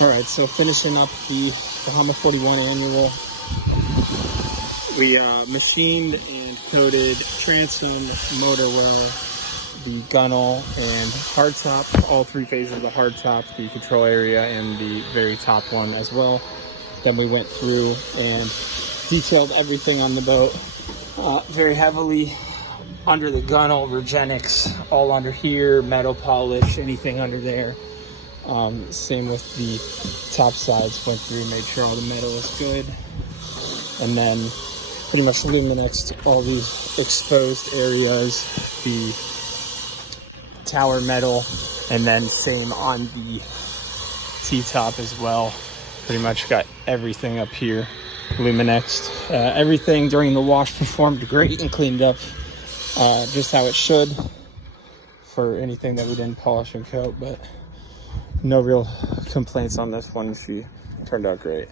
All right, so finishing up the Bahama 41 annual, we machined and coated transom, motor well, the gunnel, and hardtop, all three phases of the hardtop, the control area, and the very top one as well. Then we went through and detailed everything on the boat very heavily. Under the gunnel, Regen-X, all under here, metal polish, anything under there. Same with the top sides, went through, made sure all the metal is good. And then pretty much Regen-X all these exposed areas, the tower metal, and then same on the T-top as well. Pretty much got everything up here Regen-X. Everything during the wash performed great and cleaned up just how it should for anything that we didn't polish and coat, but no real complaints on this one. She turned out great.